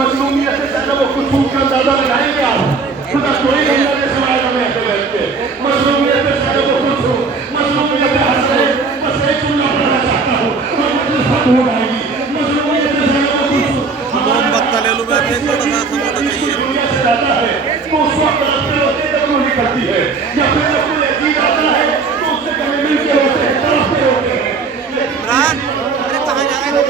मजलूमियत से ज़्यादा वो कुसूर का अंदाजा लगाएंगे आप खुदा कोई नहीं लगे सवाल हमें ऐसे बैठते मजलूमियत से ज़्यादा वो कुसूर मजलूमियत से हंसे बस एक चुनना पड़ना चाहता हूँ और मुझे सकून आएगी मजलूमियत से ज़्यादा वो कुसूर मोमबत्ता ले लूँ मैं एक थोड़ा सा मोटा चाहिए दुनिया से ज़्यादा है तो उस वक्त रखते होते जब वो निकलती है या फिर जब कोई यकीन आता है तो उससे कभी मिलते होते हैं तरफते होते हैं इमरान अरे कहाँ जा रहे हो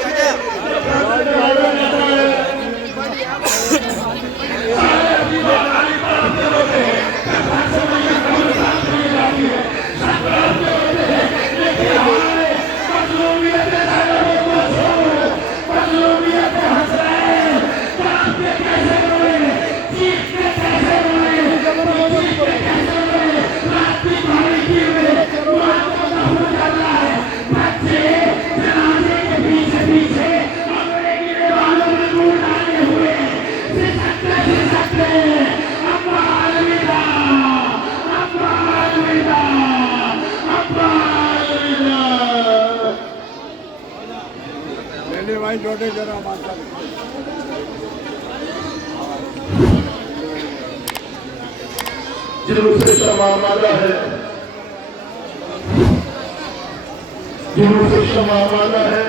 जिनसे शर्माना है जिनसे शर्माना है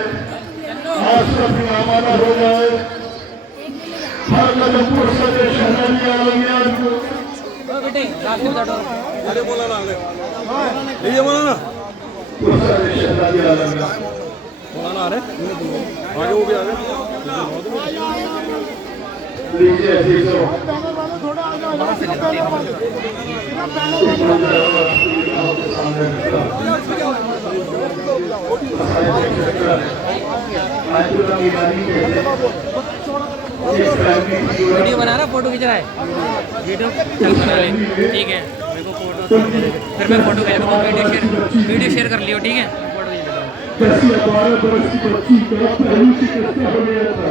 आज कभी आमाना हो जाए हर कदम पर सजे शहनाई आलमियान को अरे बोला ना ये बोला ना सजे शहनाई आलमियान बोला ना अरे आगे हो गया लीजिए अजीजों वीडियो बना रहा फोटो खींच रहा है वीडियो चल बना ले ठीक है मेरे को फोटो फिर मैं फोटो भेज दूँगा वीडियो शेयर कर लियो ठीक है फोटो भेज देता हूँ कैसी 12 बरस की बच्ची का पहलू शिकस्त हो गया था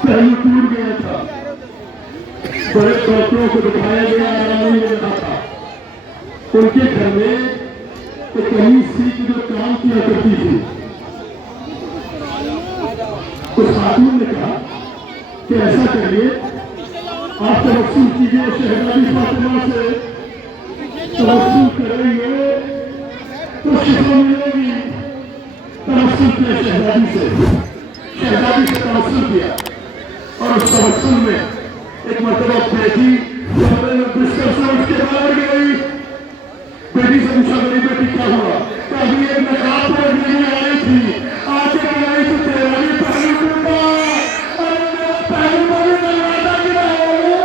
पहलू टूट गया था बड़े डॉक्टरों को दिखाया गया आराम नहीं मिल रहा था उनके घर में एक कहीं सीख जो काम किया करती थी उस खातून ने कहा कि ऐसा करिए आप तवस्सुल कीजिए शहजादी फातिमा से तवस्सुल करेंगे तो शिफा मिलेगी तवस्सुल किया शहजादी से तवस्सुल किया और उस तवस्सुल में एक मरतबा बेटी बिस्तर से उठ के बाहर गई बेटी से पूछा मेरी बेटी क्या हुआ कभी एक नकाब पर नहीं आई थी आके आई तो तेरा भी पहलू टूटा और मेरा पहलू पर भी दरवाजा गिरा है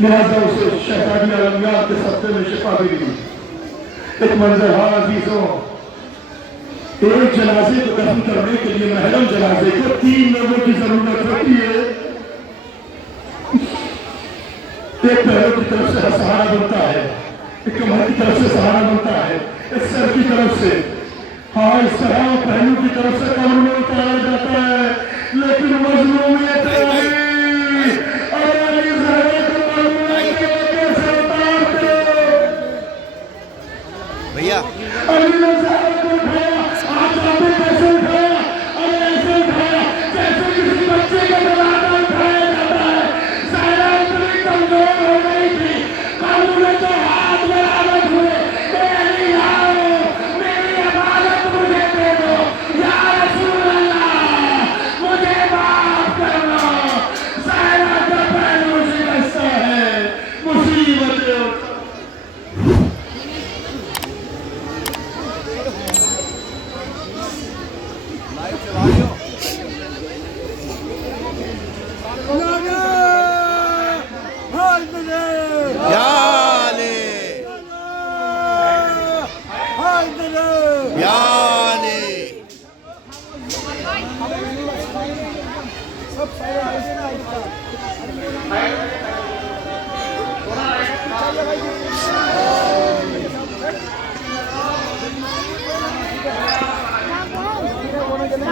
लिहाजा उसे शहजादी आलमगीर के सत्ते में शिफा मिली एक मंजर हाँ अजीजों एक जनाजे को दफन करने के लिए महरम जनाजे को 3 लोगों की जरूरत होती है एक पैरों की तरफ से सहारा बनता है एक कमर की तरफ से सहारा बनता है एक सर की तरफ से हाँ इस तरह पहलू की तरफ से कमर में उतारा जाता है लेकिन मजलूमियत भैया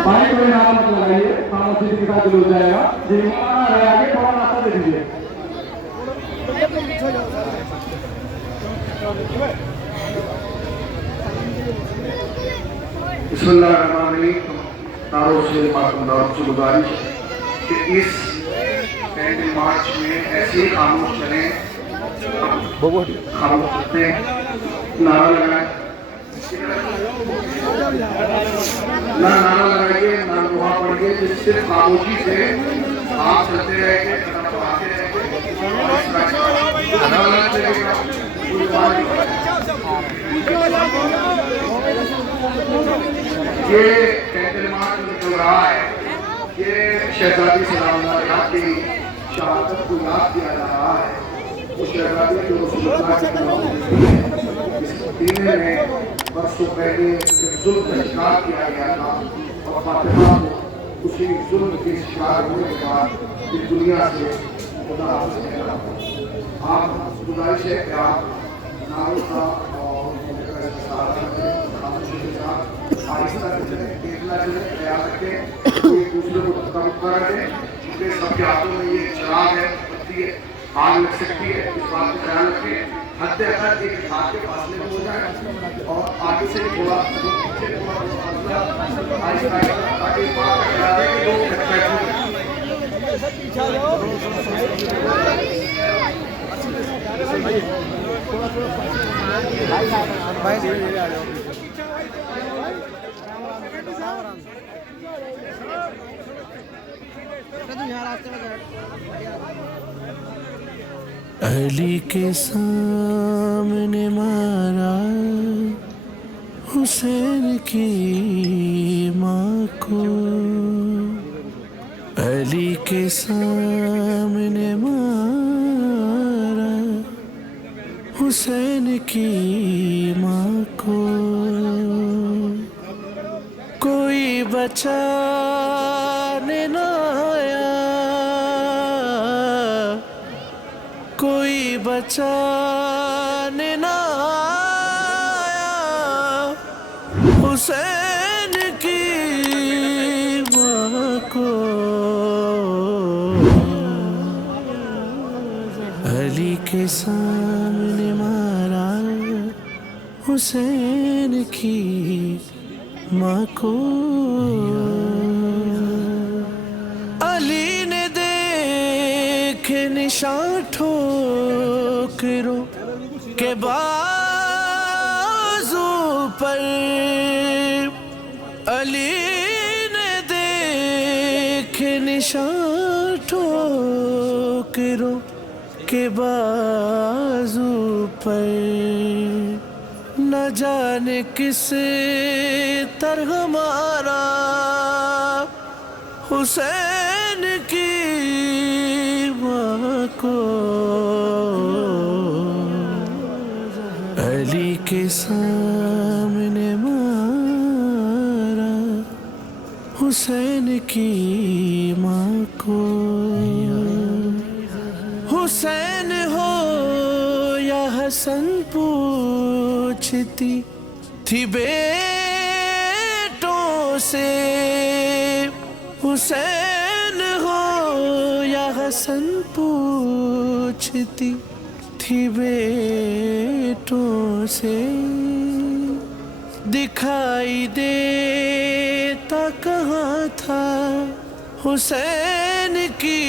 माइक में नाम मत लगाइए, खामोशी के साथ जुड़ जाएगा। जिम्मेदार आ रहे आगे थोड़ा नाश्ता दे दीजिए। बिस्मिल्लाहिर्रहमानिर्रहीम। तारों से मातमदारों से गुजारिश कि इस कैंडल मार्च में ऐसे ही खामोश चलें, खामोश रहते हैं, नारा लगाएं, ना नारा लगाइए ना दुआ पढ़िए, जिससे खामोशी से आप चलते रहेंगे, कदम बढ़ाते रहेंगे और इस रास्ते ये कैंडल मार्च निकल रहा है, ये शहजादी सलामुल्लाह की शहादत को याद किया जा रहा है। उस शहजादी जो रसूलुल्लाह की इस मदीने में बरसों पहले जुल्म का शिकार किया गया था और फातिमा को उसी जुल्म के शिकार होने के बाद इस दुनिया से खुदा हाफिज़ कहना। आप गुजारिश है कि आप नारों का और सहारा करें, खामोशी के साथ आहिस्ता चलें, देखना चलें, ख्याल रखें, कोई दूसरे को धक्का मुक्का रखें, क्योंकि सबके हाथों में ये चिराग है, बत्ती है, आग लग सकती है। इस बात का ख्याल रखें, हद अकल एक हाथ के फासले में हो जाए और आगे से थोड़ा पीछे थोड़ा फासला आहिस्ता ताकि इस बात का ख्याल रखें कि लोग अली के सामने मारा हुसैन की माँ को, अली के सामने मारा हुसैन की माँ को, कोई बचाने न आया, कोई बचाने न आया हुसैन की माँ को, अली के सामने मारा हुसैन की माँ को, अली ने देखे निशान ठोकरों के बाजू पर, अली ने देखे निशान ठोकरों के बाजू पर, न जाने किस तरह मारा हुसैन की माँ को, अली के सामने मारा हुसैन की माँ को, हुसैन हो या हसन पूछती थी बेटों से, हुसैन हो या हसन पूछती थी बेटों से, दिखाई देता कहाँ था हुसैन की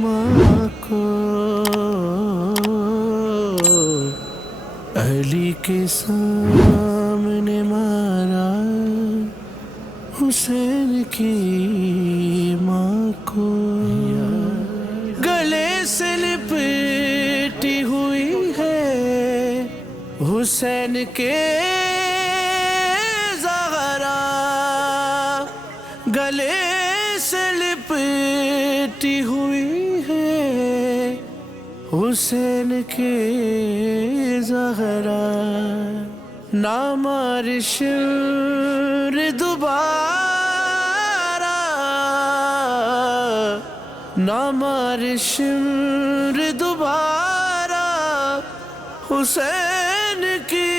माँ को, अली के सामने मारा हुसैन की माँ को, गले से लिपटी हुई है हुसैन के ज़हरा, गले से लिपटी हुई है हुसैन के ज़हरा, नामार शिर दोबारा, नामार शिर दोबारा हुसैन की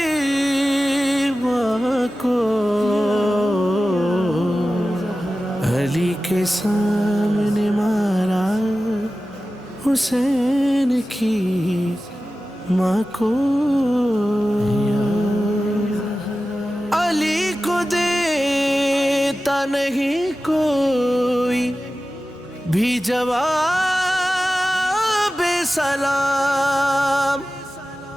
माँ को, अली के सामने मारा हुसैन की माँ को, अली को देता नहीं بھی جواب سلام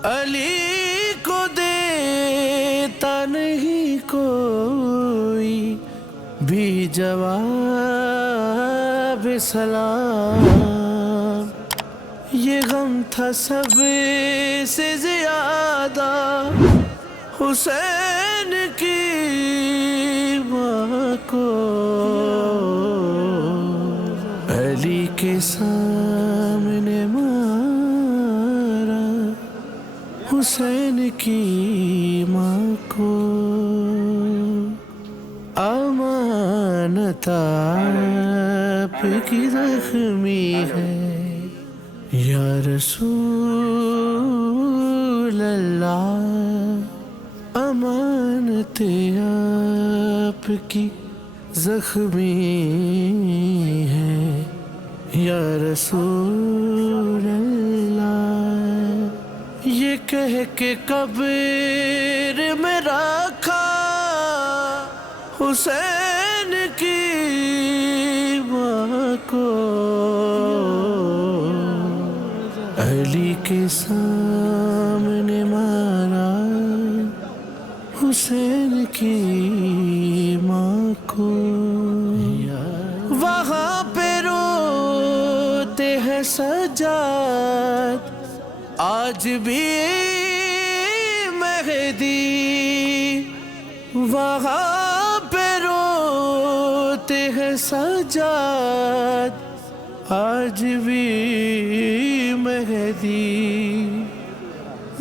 علی کو دیتا نہیں کوئی بھی جواب سلام یہ غم تھا سب سے زیادہ حسین کی ماں کو علی کے سامنے مارا حسین کی ماں کو امانت آپ کی زخمی ہے یا رسول اللہ امانت آپ کی زخمی ہے یا رسول اللہ یہ کہہ کے قبر میں رکھا حسین کی ماں کو علی کے سامنے مارا حسین کی ماں کو وہاں پہ روتے ہیں سجاد آج بھی مہدی وہاں پہ روتے ہیں سجاد آج بھی مہدی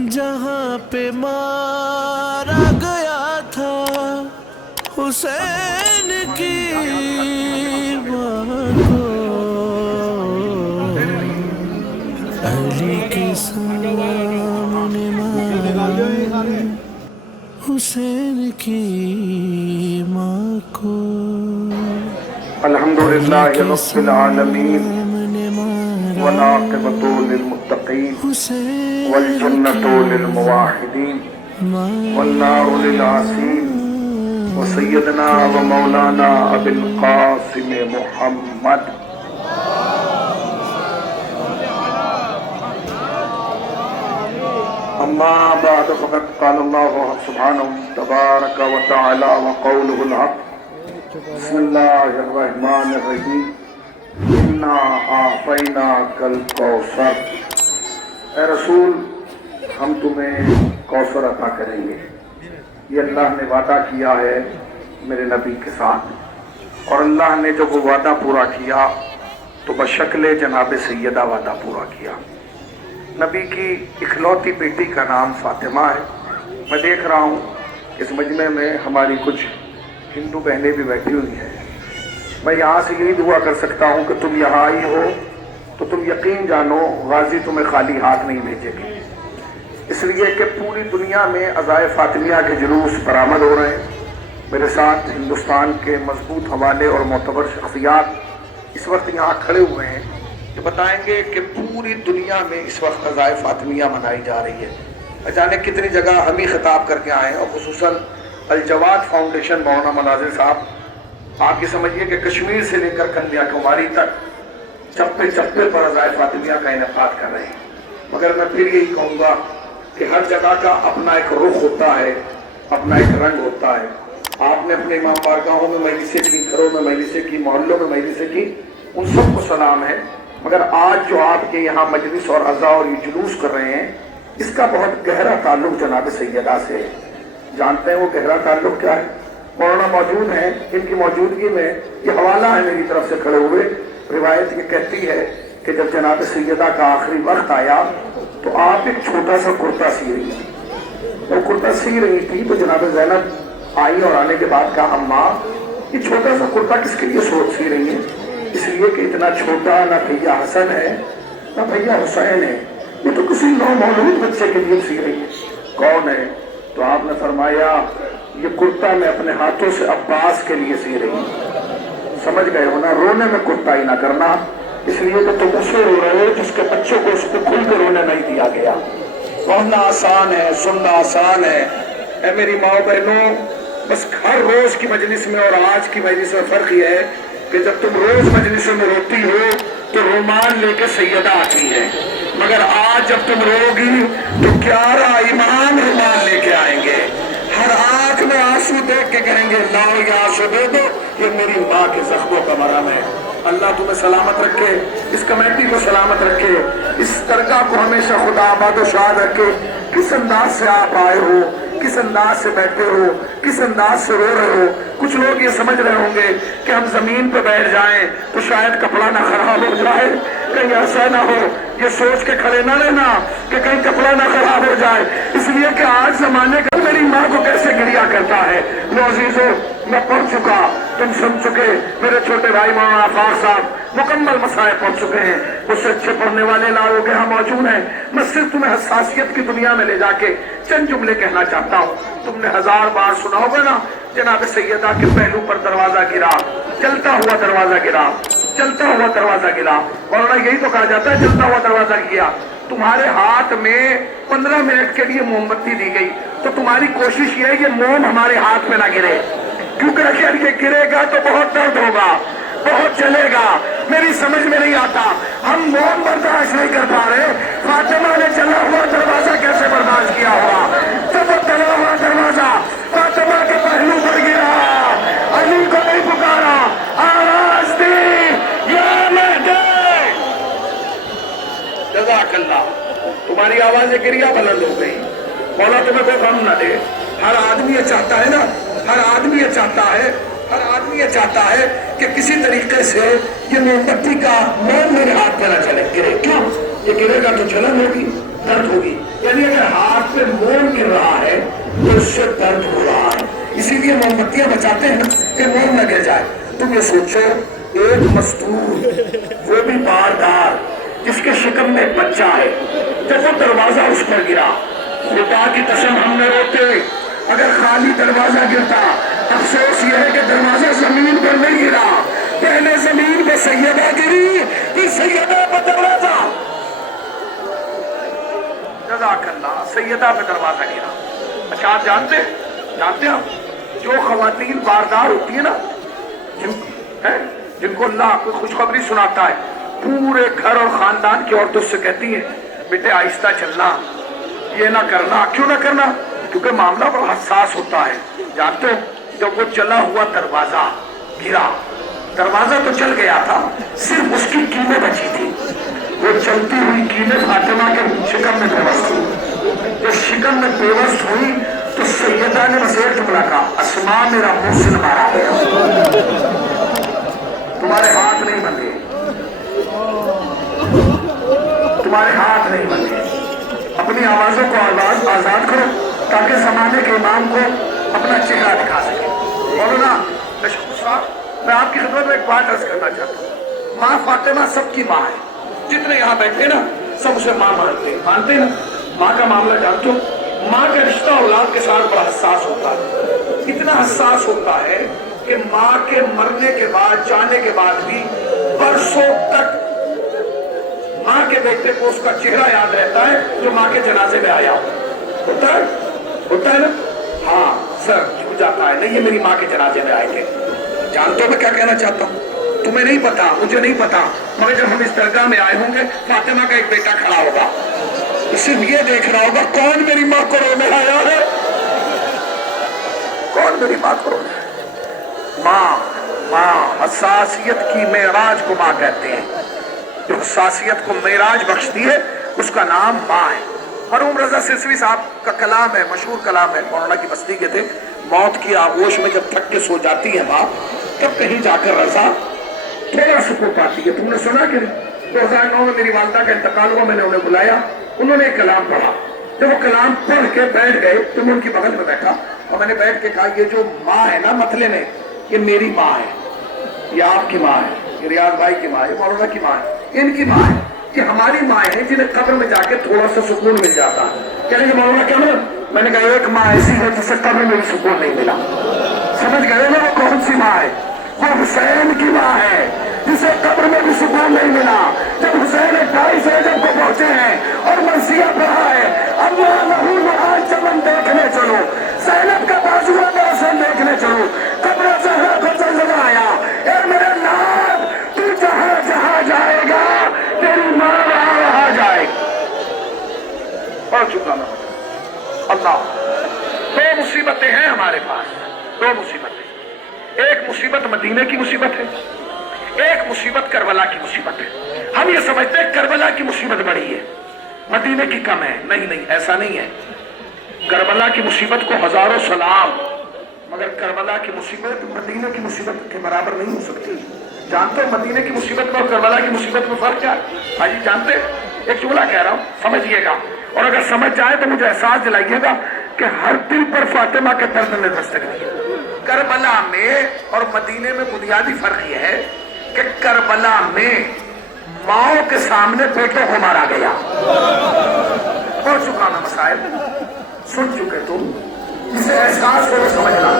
جہاں پہ مارا گیا تھا حسین کی ماں کو علی کے سامنے مارا حسین کی ماں کو الحمدللہ رب العالمین والعاقبۃ للمتقین والجنۃ للموحدین والنار للعاصین وسیدنا ومولانا ابی القاسم محمد اما بعد فقد قال اللہ سبحانہ تبارک وتعالی وقولہ الحق بسم اللہ الرحمن الرحیم انا اعطیناک الکوثر اے رسول ہم تمہیں کوثر عطا کریں گے یہ اللہ نے وعدہ کیا ہے میرے نبی کے ساتھ اور اللہ نے جب وہ وعدہ پورا کیا تو بشکل جناب سیدہ وعدہ پورا کیا نبی کی اکلوتی بیٹی کا نام فاطمہ ہے میں دیکھ رہا ہوں اس مجمع میں ہماری کچھ ہندو بہنیں بھی بیٹھی ہوئی ہیں میں یہاں سے یہی دعا کر سکتا ہوں کہ تم یہاں آئی ہو تو تم یقین جانو غازی تمہیں خالی ہاتھ نہیں بھیجے گی اس لیے کہ پوری دنیا میں عزائے فاطمیہ کے جلوس برآمد ہو رہے ہیں میرے ساتھ ہندوستان کے مضبوط حوالے اور معتبر شخصیات اس وقت یہاں کھڑے ہوئے ہیں کہ بتائیں گے کہ پوری دنیا میں اس وقت عزائے فاطمیہ منائی جا رہی ہے جانے کتنی جگہ ہم ہی خطاب کر کے آئے ہیں اور خصوصاً الجواد فاؤنڈیشن مولانا مناظر صاحب آپ یہ سمجھیے کہ کشمیر سے لے کر کنیا کماری تک چپے چپے پر عزائے فاطمیہ کا انعقاد کر رہے ہیں مگر میں پھر یہی کہوں گا کہ ہر جگہ کا اپنا ایک رخ ہوتا ہے اپنا ایک رنگ ہوتا ہے آپ نے اپنے امام بارگاہوں میں مجلسیں کی گھروں میں مجلسیں کی محلوں میں مجلسیں کی ان سب کو سلام ہے مگر آج جو آپ کے یہاں مجلس اور عزا اور یہ جلوس کر رہے ہیں اس کا بہت گہرا تعلق جناب سیدہ سے ہے جانتے ہیں وہ گہرا تعلق کیا ہے مولانا موجود ہیں ان کی موجودگی میں یہ حوالہ ہے میری طرف سے کھڑے ہوئے روایت یہ کہتی ہے کہ جب جناب سیدہ کا آخری وقت آیا تو آپ ایک چھوٹا سا کرتا سی رہی تھی وہ کرتا سی رہی تھی تو جناب زینب آئی اور آنے کے بعد کہا اماں یہ چھوٹا سا کرتا کس کے لیے سوچ سی رہی ہے اس لیے کہ اتنا چھوٹا نہ بھیا حسن ہے نہ بھیا حسین ہے یہ تو کسی نومولود بچے کے لیے سی رہی ہے کون ہے تو آپ نے فرمایا یہ کرتا میں اپنے ہاتھوں سے عباس کے لیے سی رہی ہوں سمجھ گئے ہو نا رونے میں کرتا ہی نہ کرنا اس لیے کہ تم اسے رو رہے ہو جس کے بچوں کو اس کو کھل کے رونے نہیں دیا گیا پڑھنا آسان ہے سننا آسان ہے اے میری ماں بہنوں بس ہر روز کی مجلس میں اور آج کی مجلس میں فرق یہ ہے کہ جب تم روز مجلسوں میں روتی ہو رومال لے کے سیدہ آتی ہے، مگر آج جب تم روگی تو 11 امام رومال لے کے آئیں گے، ہر آنکھ میں آنسو دیکھ کے کہیں گے لاؤ یہ آنسو دے دو، یہ میری ماں کے زخموں کا مرہم ہے۔ اللہ تمہیں سلامت رکھے، اس کمیٹی کو سلامت رکھے، اس درگاہ کو ہمیشہ خدا آباد و شاد رکھے۔ کس انداز سے آپ آئے ہو، کس انداز سے بیٹھے ہو، کس انداز سے رو رہے ہو۔ کچھ لوگ یہ سمجھ رہے ہوں گے کہ ہم زمین پہ بیٹھ جائیں تو شاید کپڑا نہ خراب ہو جائے، کہیں ایسا نہ ہو، یہ سوچ کے کھڑے نہ رہنا کہ کہیں کپڑا نہ خراب ہو جائے، اس لیے کہ آج زمانے کا میری ماں کو کیسے گریا کرتا ہے۔ لو عزیزو، میں پڑھ چکا، تم سن چکے، میرے چھوٹے بھائی مولانا آفاق صاحب مکمل مسائل پڑھ چکے ہیں، اس سے اچھے پڑھنے والے لوگ یہاں موجود ہیں۔ میں صرف تمہیں حساسیت کی دنیا میں لے جا کے چند جملے کہنا چاہتا ہوں۔ تم نے 1000 بار سنا ہوگا نا، جناب سیدہ کے پہلو پر دروازہ گرا، چلتا ہوا دروازہ گرا، چلتا ہوا دروازہ گرا، اور یہی تو کہا جاتا ہے چلتا ہوا دروازہ گیا۔ تمہارے ہاتھ میں 15 منٹ کے لیے موم بتی دی گئی، تو تمہاری کوشش یہ ہے کہ موم ہمارے ہاتھ میں نہ گرے، کیونکہ اگر یہ گرے گا تو بہت درد ہوگا، بہت چلے گا۔ میری سمجھ میں نہیں آتا، ہم موم برداشت نہیں کر پا رہے، فاطمہ نے چلا ہوا دروازہ کیسے برداشت کیا ہوا؟ جب وہ چلا ہوا دروازہ فاطمہ کے پہلو پر گرا، علی کو نہیں پکارا، آواز دی یا مہدی، جزاک اللہ، تمہاری آوازیں گریا بلند ہو گئی۔ مولا تمہیں کوئی غم نہ دے۔ ہر آدمی یہ چاہتا ہے نا، ہر آدمی یہ چاہتا ہے، ہر آدمی یہ چاہتا ہے کہ کسی طریقے سے یہ موم بتی کا موم میرے ہاتھ پہ نہ چلے، گرے، کیوں؟ یہ گرے گا تو جلن ہوگی، درد ہوگی، یعنی اگر ہاتھ پہ موم گر رہا ہے تو اس سے درد ہو رہا ہے، اسی لیے موم بتیاں بچاتے ہیں کہ موم نہ گر جائے۔ تم یہ سوچو، ایک مستور، وہ بھی باردار، جس کے شکم میں بچہ ہے، جب وہ دروازہ اس پر گرا، خدا کی قسم ہم نے روتے اگر خالی دروازہ گرتا۔ افسوس یہ ہے کہ دروازہ زمین پر نہیں گرا، پہلے زمین پہ سیدہ گری، پھر سیدہ پہ دروازہ۔ جزاک اللہ، سیدہ پہ دروازہ گرا۔ اچھا آپ جانتے ہیں جو خواتین باردار ہوتی ہیں نا، جن کو اللہ کوئی خوشخبری سناتا ہے، پورے گھر اور خاندان کی عورتوں سے کہتی ہیں بیٹے آہستہ چلنا، یہ نہ کرنا۔ کیوں نہ کرنا؟ کیونکہ معاملہ بڑا حساس ہوتا ہے۔ جانتے ہو جب وہ چلا ہوا دروازہ گرا، دروازہ تو چل گیا تھا، صرف اس کی کیلیں بچی تھی، وہ چلتی ہوئی کیلیں فاطمہ کے شکم میں پیوست ہوئی۔ جب شکم میں پیوست ہوئی تو سیدہ نے بس ایک جملہ کہا، اسماء میرا محسن مارا گیا۔ تمہارے ہاتھ نہیں بندھے، تمہارے ہاتھ نہیں بندھے، اپنی آوازوں کو آزاد کرو تاکہ زمانے کے امام کو اپنا چہرہ دکھا سکے۔ مولانا مشکور صاحب، میں آپ کی خدمت میں ایک بات عرض کرنا چاہتا ہوں۔ ماں فاطمہ سب کی ماں ہے، جتنے یہاں بیٹھے نا سب اسے ماں مانتے ہیں نا۔ ماں کا معاملہ جانتے ہو، ماں کا رشتہ اولاد کے ساتھ بڑا حساس ہوتا ہے، اتنا حساس ہوتا ہے کہ ماں کے مرنے کے بعد، جانے کے بعد بھی برسوں تک ماں کے بیٹے کو اس کا چہرہ یاد رہتا ہے جو ماں کے جنازے میں آیا ہوتا ہے نا۔ ہاں سر چھو جاتا ہے، نہیں یہ میری ماں کے جنازے میں آئے تھے۔ جانتے ہو میں کیا کہنا چاہتا ہوں؟ تمہیں نہیں پتا، مجھے نہیں پتا، مگر جب ہم اس درگاہ میں آئے ہوں گے فاطمہ کا ایک بیٹا کھڑا ہوگا، صرف یہ دیکھ رہا ہوگا کون میری ماں کو رونے آیا ہے، کون میری ماں کو رونے آیا۔ ماں حساسیت کی معراج کو ماں کہتے ہیں، جو حساسیت کو معراج بخشتی ہے اس کا نام ماں ہے۔ مرحوم رضا سرسوی صاحب کا کلام ہے، مشہور کلام ہے، مولانا کی بستی کے تھے، موت کی آغوش میں جب تھک کے سو جاتی ہے ماں، تب کہیں جا کر رضا تھوڑا سکون پاتی ہے۔ تم نے سنا کہ 2009 میں میری والدہ کا انتقال ہوا، میں نے انہیں بلایا، انہوں نے ایک کلام پڑھا، جب وہ کلام پڑھ کے بیٹھ گئے تو میں ان کی بغل میں بیٹھا اور میں نے بیٹھ کے کہا یہ جو ماں ہے نا متلے میں، یہ میری ماں ہے، یہ آپ کی ماں ہے، یہ ریاض بھائی کی ماں ہے، مولانا کی ماں ہے، ان کی ماں ہے، یہ ہماری ماں ہیں جنہیں قبر میں جا کے تھوڑا سا سکون مل جاتا ہے۔ کہنے کہ مولانا کیا مطلب؟ میں نے کہا ایک ماں ایسی ہے جسے قبر میں بھی سکون نہیں ملا۔ سمجھ گئے نا وہ کون سی ماں ہے؟ وہ حسین کی ماں ہے جسے قبر میں بھی سکون نہیں ملا۔ جب حسین 22 رجب کو پہنچے ہیں اور مرثیہ پڑھا ہے، اللہ لہو نہال چمن دیکھنے چلو، زینب کا بازو حسین دیکھنے چلو، قبر زہرا کو زلزلہ آیا، اے میرے نام تو جہاں جہاں جائے گا मदीने की मुसीबत है, एक मुसीबत करबला की मुसीबत है। हम ये समझते हैं करबला की मुसीबत बड़ी है, मदीने की कम है। नहीं नहीं, ऐसा नहीं है। करबला की मुसीबत को हजारों सलाम, मगर करबला की मुसीबत मदीने की मुसीबत के बराबर नहीं हो सकती। जानते हो मदीने की मुसीबत में और करबला की मुसीबत में फर्क क्या है? भाई जानते? एक जुमला कह रहा हूं, समझिएगा, और अगर समझ जाए तो मुझे एहसास दिलाइएगा कि हर दिल पर फातिमा के दर्द ने दस्तक दी। करबला में और मदीने में बुनियादी फर्क यह है कि करबला में माओ के सामने बेटों को मारा गया। पढ़ चुका मैं मसाइल, सुन चुके तुम, जिसे एहसास हो समझना।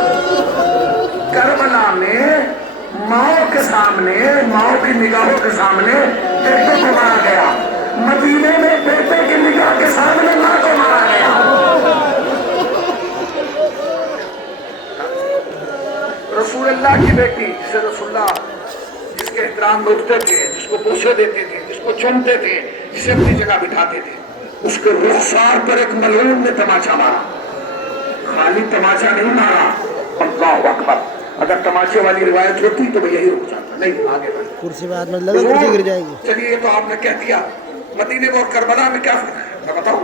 करबला में माओ के सामने, माओ की निगाहों के सामने बेटों को मारा गया। मदीने में बेटे की निगाह के सामने मां को मारा गया। रसूलुल्लाह की बेटी जिसे रसूलुल्लाह जिसके एहतराम में उठते थे, जिसको बोसे देते थे, जिसको चूमते थे, जिसे अपनी जगह बिठाते थे, उसके रुखसार पर एक मलून ने तमाचा मारा। खाली तमाचा नहीं मारा, अल्लाहु अकबर। अगर तमाचे वाली रिवायत होती तो मैं यही रुक जाता, नहीं आगे बढ़। कुर्सी पे हाथ मत लगा, कुर्सी गिर जाएगी। चलिए, ये तो आपने कह दिया। मदीने में और करबला में क्या फर्क है मैं बताऊं?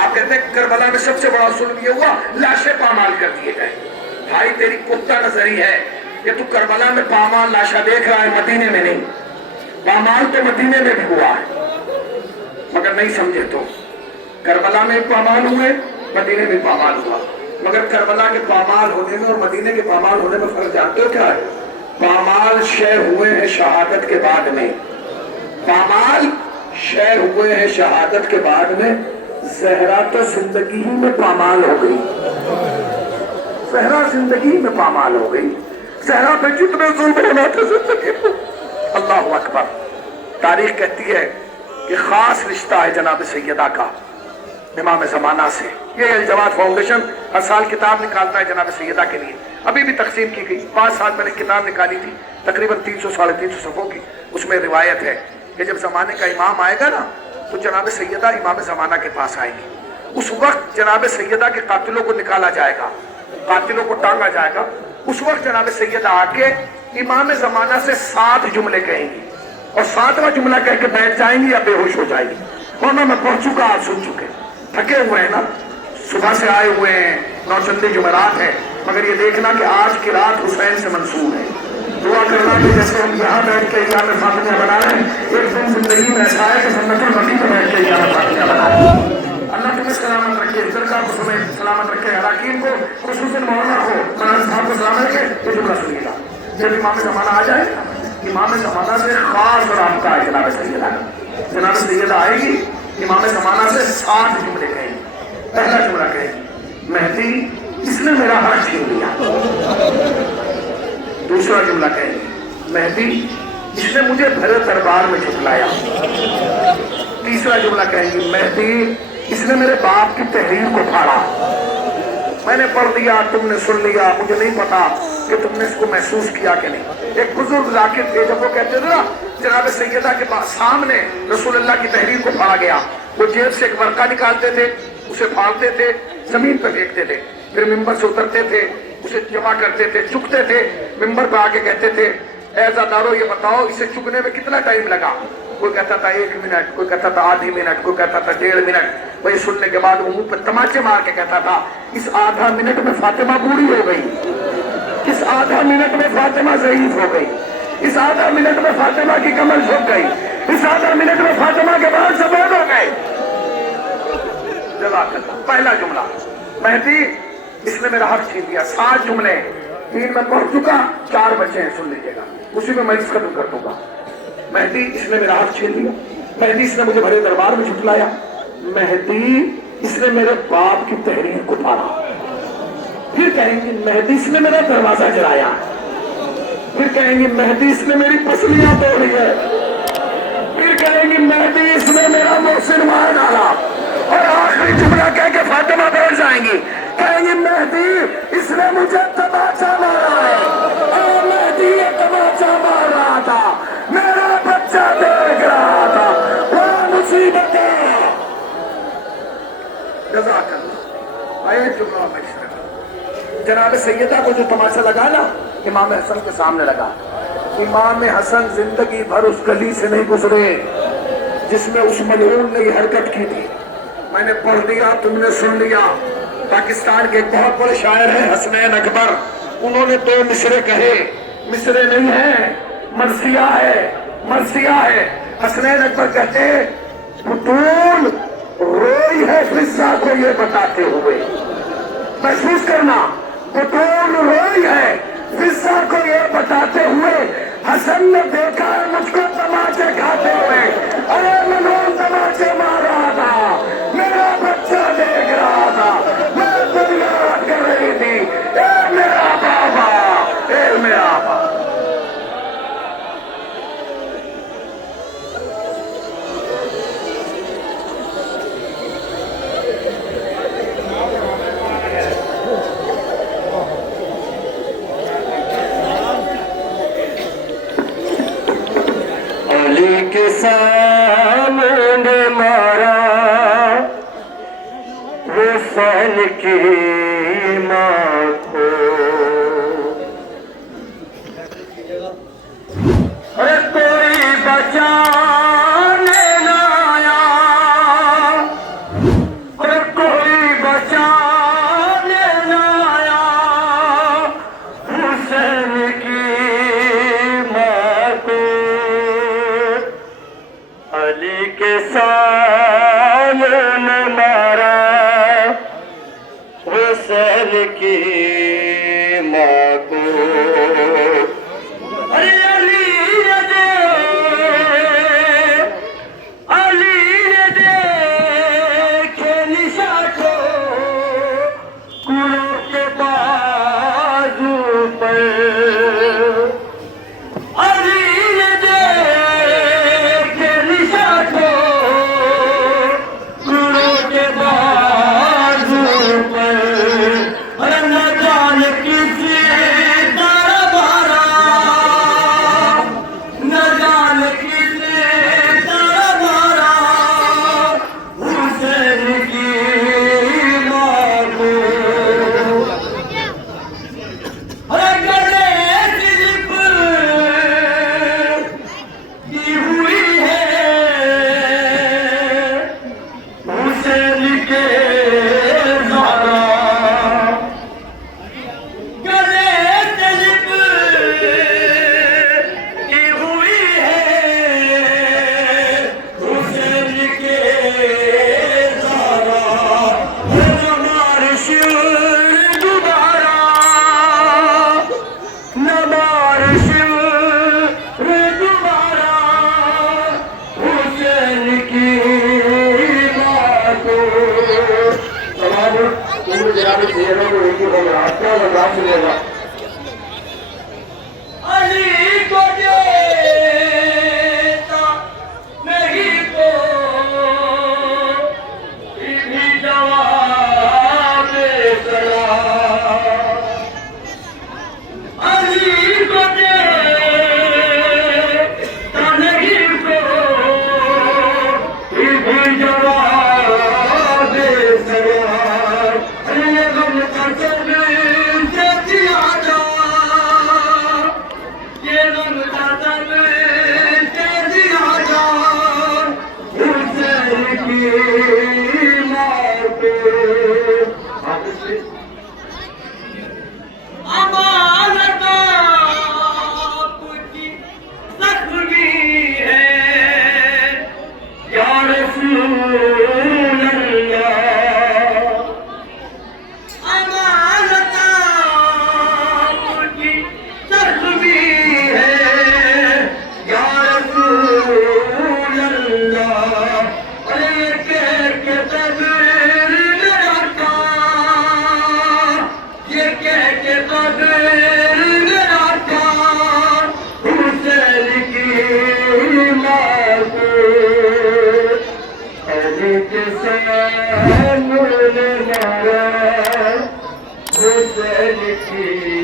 आप कहते हैं करबला में सबसे बड़ा जुल्म ये हुआ लाशें पामाल कर दिए गए। भाई तेरी कुत्ता नजरी है कि तू करबला में पामाल लाशा देख रहा है, मदीने में नहीं। पामाल तो मदीने में भी हुआ है, मगर नहीं समझे तो। करबला में पामाल हुए, मदीने में पामाल हुआ, मगर करबला के पामाल होने में और मदीने के पामाल होने में फर्क जानते हो क्या है? पामाल शय हुए हैं शहादत के बाद में, पामाल शय हुए हैं शहादत के बाद में। जहरा तो जिंदगी ही में पामाल हो गई, जहरा जिंदगी में पामाल हो गई। जहरा पे जितने जुल्म होना थे जिंदगी में, अल्लाह अकबर। तारीख कहती है कि खास रिश्ता है जनाब सैयदा का इमाम ज़माना से। ये अल-जवाद फाउंडेशन हर साल किताब निकालता है जनाब सैयदा के लिए। अभी भी तकसीम की गई, 5 साल पहले किताब निकाली थी, तकरीबन 300-350 सफ़ों की। उसमें रिवायत है कि जब जमाने का इमाम आएगा ना, तो जनाब सैयदा इमाम ज़माना के पास आएगी। उस वक्त जनाब सैयदा के कातिलों को निकाला जाएगा, कातिलों को टांगा जाएगा। उस वक्त जनाब सैयदा आके इमाम ज़माना से 7 जुमले कहेंगी, और 7वां जुमला कह के बैठ जाएंगी या बेहोश हो जाएंगी। और मैं पढ़ चुका, आप सुन चुके, थके हुए हैं ना, सुबह से आए हुए हैं, नौचंदी जुमेरात है, मगर ये देखना कि आज की रात हुसैन से मंसूब है। दुआ करना कि जैसे हम यहाँ बैठ के इमाम फातिमा बना रहे हैं, एक दिन जिंदगी में ऐसा है कि जन्नतुल बकी में बैठ के इमाम फातिमा बना रहे हैं। अल्लाह तुम्हें सलामत रखे, सरकार को तुम्हें सलामत रखे, हराकीम को, खुसूसन मौलाना को, मौलाना साहब को सलामत रखे। ये जुमला सुनिएगा, जब इमाम ज़माना आ जाए, इमाम ज़माना से खास राब्ता है जनाब सैयदा का। जनाब सैयदा आएगी, इमाम ज़माना से 7 जुमले कहेंगे। पहला जुमला कहेंगे, मेहदी इसने मेरा हक छीन लिया। दूसरा जुमला कहेंगे, मेहदी इसने मुझे भरे दरबार में झुकलाया। तीसरा जुमला कहेंगे, मेहदी इसने मेरे बाप की तहरीर को फाड़ा। मैंने पढ़ दिया, तुमने सुन लिया, मुझे नहीं पता कि तुमने इसको महसूस किया कि नहीं। एक बुजुर्ग जाकिर थे, जब वो कहते थे ना जनाब सैयदा के सामने रसूलुल्लाह की तहरीर को फाड़ा गया, वो जेब से एक वर्का निकालते थे, उसे फाड़ते थे, जमीन पर फेंकते थे, फिर मिंबर से उतरते थे, उसे जमा करते थे, चुकते थे, मिंबर पर आके कहते थे, ऐ ज़ादारो ये बताओ इसे चुकने में कितना टाइम लगा? कोई कहता था 1 मिनट, कोई कहता था आधी मिनट, कोई कहता था 1.5 मिनट। वही सुनने के बाद वो मुंह पर तमाचे मार के कहता था, इस आधा मिनट में फातिमा बूढ़ी हो गई, इस आधा मिनट में फातिमा ज़ईफ़ हो गई, इस आधा मिनट में फातिमा की कमर झुक गई, इस आधा मिनट में फातिमा के बाल सफेद हो गए। पहला जुमला, मेहदी इसने मेरा हक छीन लिया। 7 जुमले, 3 में पढ़ चुका, 4 बचे हैं, सुन लीजिएगा, उसी में मैं इस खत्म कर दूंगा। मेहदी इसने मेरा हक छीन लिया, मेहदी इसने मुझे भरे दरबार में झुटलाया, मेहदी इसने मेरे बाप की तहरीर को फाड़ा। फिर कहेंगे, मेहदी इसने मेरा दरवाजा जलाया। फिर कहेंगे, मेहदी इसने मेरी पसलियां तोड़ी है। फिर कहेंगे, मेहदी इसने मेरा मोहसिन मार डाला। और आखिरी जुमला कह के फातिमा बैठ जाएंगी, कहेंगे, मेहदी इसने मुझे तमाचा मारा है। और मेहदी ये तमाचा मार रहा था, मेरा बच्चा देख रहा था, वो मुसीबत है। जनाब सैयदा को जो तमाचा लगा ना, इमाम हसन के सामने लगा। इमाम हसन जिंदगी भर उस गली से नहीं गुजरे जिसमें उस मलऊन ने ये हरकत की थी। मैंने पढ़ दिया, तुमने सुन लिया। पाकिस्तान के एक बहुत बड़े शायर हैं हसनैन अकबर, उन्होंने 2 मिसरे कहे, मिसरे नहीं है, मरसिया है, मरसिया है। हसनैन अकबर कहते बुतूल रोई है फिजा को ये बताते हुए, महसूस करना, बुतूल रोई है फिजा को ये बताते हुए। हसन ने देखा है मुझको तमाचे खाते हुए, अरे मनोन तमाचे मार रहा था, मेरा बच्चा देख रहा था, मैं दुनिया कर रही थी, ए मेरा बाबा, ए मेरा बाबा। के सामने मारा हुसैन की माँ को, अरे कोई बचाने न आया, अरे कोई बचाने न आया हुसैन की माँ को। अली के सामने मारा हुसैन की माँ को, अरे अली ने देखे निशा को कुलों के बाजू पर, अली को देता नहीं को भी जवाब सलाम, अली को देता नहीं को भी जवाब सलाम। अरे गम का हुसैन की